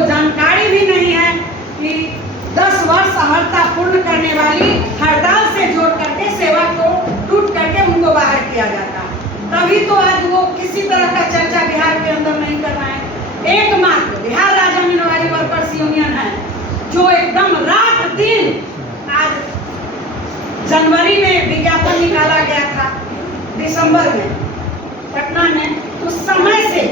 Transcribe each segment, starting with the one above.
को जानकारी भी नहीं है कि 10 वर्ष अमरता पूर्ण करने वाली हड़ताल से जोड़ करके सेवा को टूट करके उनको बाहर किया जाता। तभी तो आज वो किसी तरह का चर्चा बिहार के अंदर नहीं कर रहे हैं। एकमात्र बिहार राज्य मिनवारी वर्कर्स यूनियन है जो एकदम रात दिन, आज जनवरी में विज्ञापन निकाला गया था, दिसंबर में पटना में, उस समय से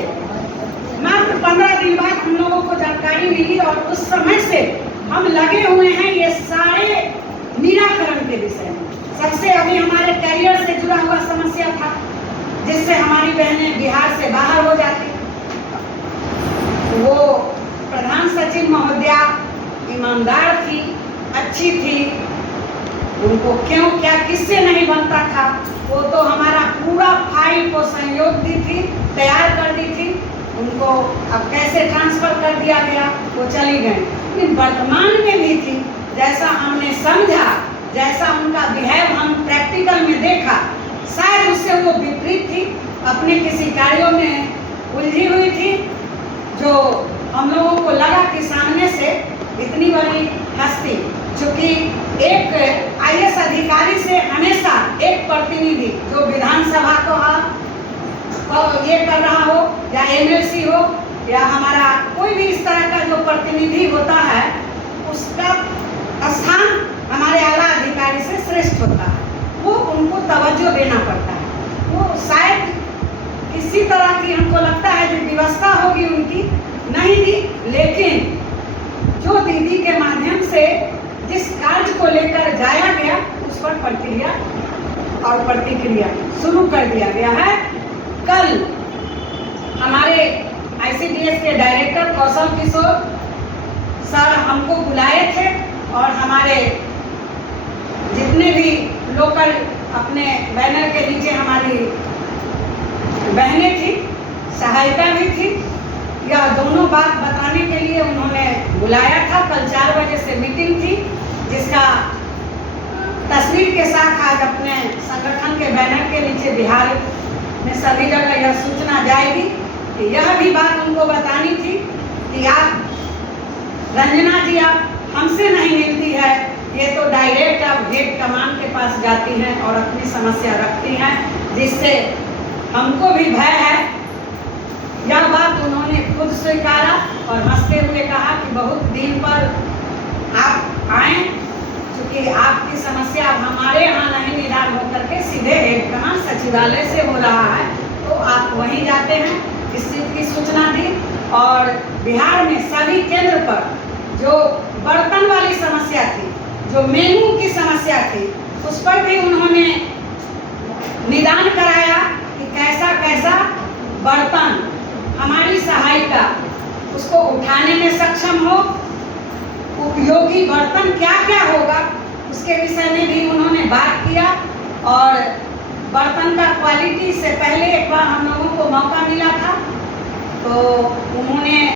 मात्र 15 दिन बाद हम लोगों को जानकारी मिली और उस समय से हम लगे हुए हैं ये सारे निराकरण के विषय में। सबसे अभी हमारे कैरियर से जुड़ा हुआ समस्या था जिससे हमारी बहनें बिहार से बाहर हो जाती। वो प्रधान सचिव महोदया ईमानदार थी, अच्छी थी, उनको क्यों क्या किससे नहीं बनता था, वो तो हमारा पूरा फाइल को सहयोग दी थी, तैयार कर दी थी। उनको अब कैसे ट्रांसफर कर दिया गया, वो चली गई। लेकिन वर्तमान में भी थी, जैसा हमने समझा, जैसा उनका बिहेव हम प्रैक्टिकल में देखा, शायद उससे वो विपरीत थी, अपने किसी कार्यों में उलझी हुई थी, जो हम लोगों को लगा कि सामने से इतनी बड़ी हस्ती, चूंकि एक IAS अधिकारी से हमेशा एक प्रतिनिधि जो विधानसभा को ये कर रहा हो या MLC हो या हमारा कोई भी इस तरह का जो प्रतिनिधि होता है, उसका स्थान हमारे आला अधिकारी से श्रेष्ठ होता है। वो उनको तवज्जो देना पड़ता है। वो शायद किसी तरह की हमको लगता है जो व्यवस्था होगी उनकी नहीं दी, लेकिन जो दीदी के माध्यम से जिस कार्य को लेकर जाया गया उस पर प्रक्रिया और प्रतिक्रिया शुरू कर दिया गया है। कल हमारे ICDS के डायरेक्टर कौशल किशोर सर हमको बुलाए थे और हमारे जितने भी लोकल अपने बैनर के नीचे हमारी बहनें थी, सहायिका भी थी, यह दोनों बात बताने के लिए उन्होंने बुलाया था। कल 4 बजे से मीटिंग थी, जिसका तस्वीर के साथ आज अपने संगठन के बैनर के नीचे बिहार में सभी जगह यह सूचना जाएगी कि यह भी बात उनको बतानी थी कि आप रंजना जी आप हमसे नहीं मिलती है, ये तो डायरेक्ट आप हेड कमान के पास जाती हैं और अपनी समस्या रखती हैं, जिससे हमको भी भय है। यह बात उन्होंने खुद स्वीकारा और हंसते हुए कहा कि बहुत दिन पर आप आए, क्योंकि आपकी समस्या अब हमारे यहाँ नहीं निदान होकर के सीधे हेड कमान सचिवालय से हो रहा है, तो आप वहीं जाते हैं। इस चीज की सूचना दी और बिहार में सभी केंद्र पर जो बर्तन वाली समस्या थी, जो मेनू की समस्या थी, उस पर भी उन्होंने निदान कराया कि कैसा कैसा बर्तन हमारी सहायिका उसको उठाने में सक्षम हो, उपयोगी बर्तन क्या क्या होगा उसके विषय में भी उन्होंने बात किया। और बर्तन का क्वालिटी से पहले एक बार हम लोगों को मौका मिला था, तो उन्होंने